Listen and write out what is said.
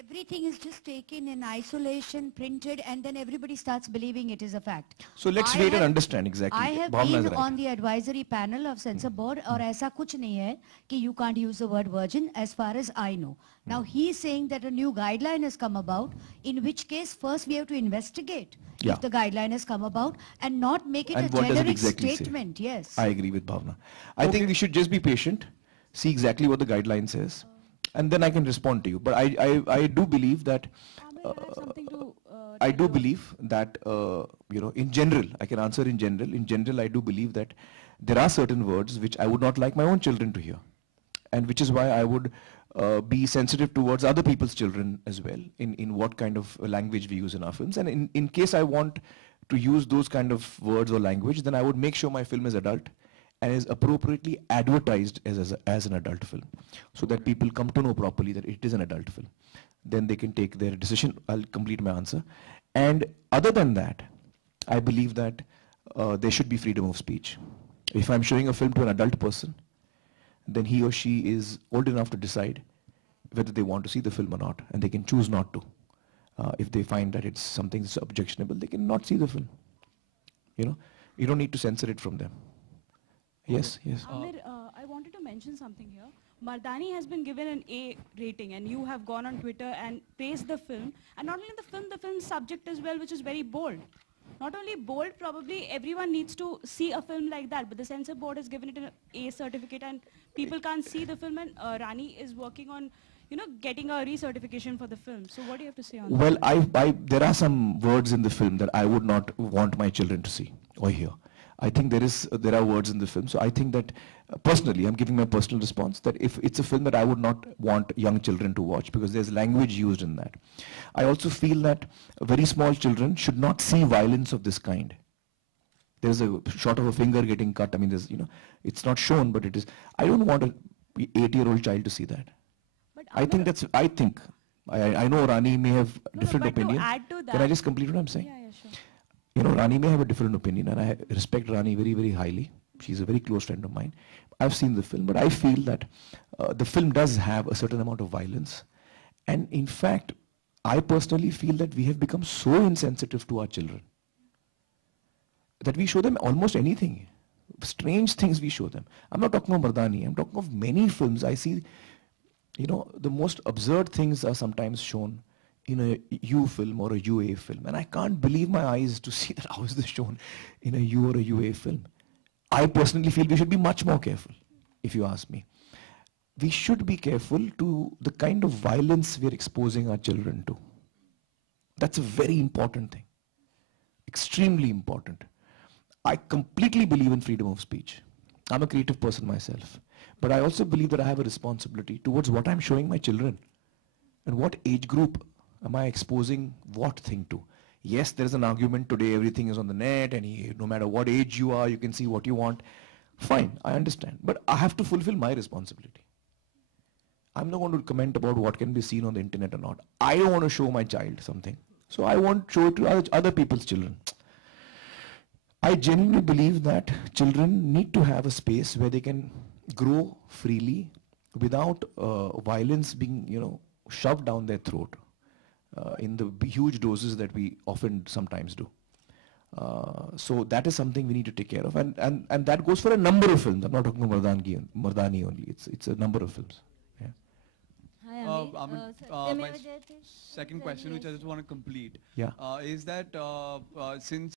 everything is just taken in isolation, printed, and then everybody starts believing it is a fact. So let's wait and understand exactly. I have been on the advisory panel of censor board, और ऐसा कुछ नहीं है कि you can't use the word virgin as far as I know. Now he is saying that a new guideline has come about, in which case first we have to investigate if the guideline has come about and not make it a generic statement. Yes. I agree with Bhavna. I think we should just be patient, see exactly what the guideline says, and then I can respond to you. But I do believe that I do believe that you know, in general, I can answer in general. In general, I do believe that there are certain words which I would not like my own children to hear, and which is why I would be sensitive towards other people's children as well in what kind of language we use in our films. And in case I want to use those kind of words or language, then I would make sure my film is adult and is appropriately advertised as an adult film, so that people come to know properly that it is an adult film. Then they can take their decision. I'll complete my answer. And other than that, I believe that there should be freedom of speech. If I'm showing a film to an adult person, then he or she is old enough to decide whether they want to see the film or not, and they can choose not to. If they find that it's something that's objectionable, they can not see the film. You know, you don't need to censor it from them. Yes, yes. Aamir, I wanted to mention something here. Mardani has been given an A rating, and you have gone on Twitter and praised the film, and not only the film's subject as well, which is very bold. Not only bold, probably everyone needs to see a film like that, but the censor board has given it an A certificate, and people can't see the film, and Rani is working on, you know, getting a recertification for the film. So what do you have to say on that? Well, there are some words in the film that I would not want my children to see or hear. I think there are words in the film. So I think that personally, I'm giving my personal response, that if it's a film that I would not want young children to watch, because there's language used in that. I also feel that very small children should not see violence of this kind. There's a shot of a finger getting cut. I mean, there's, you know, it's not shown, but it is. I don't want an 8-year-old child to see that. But I know Rani may have different opinion. To add to that, can I just complete what I'm saying? Yeah, yeah, sure. You know, Rani may have a different opinion, and I respect Rani very, very highly. She's a very close friend of mine. I've seen the film, but I feel that the film does have a certain amount of violence. And in fact, I personally feel that we have become so insensitive to our children that we show them almost anything. Strange things we show them. I'm not talking of Mardani, I'm talking of many films. I see, you know, the most absurd things are sometimes shown in a U film or a UA film. And I can't believe my eyes to see that how is this shown in a U or a UA film. I personally feel we should be much more careful, if you ask me. We should be careful to the kind of violence we're exposing our children to. That's a very important thing. Extremely important. I completely believe in freedom of speech. I'm a creative person myself. But I also believe that I have a responsibility towards what I'm showing my children. And what age group am I exposing what thing to? Yes, there is an argument today, everything is on the net, and no matter what age you are, you can see what you want. Fine, I understand. But I have to fulfill my responsibility. I'm not going to comment about what can be seen on the internet or not. I don't want to show my child something. So I won't show it to other people's children. I genuinely believe that children need to have a space where they can grow freely without violence being, you know, shoved down their throat in the huge doses that we often sometimes do. So that is something we need to take care of, and that goes for a number of films. I'm not talking about Mardani only. It's a number of films. Yeah. Hi, my second question, which I just want to complete, is that since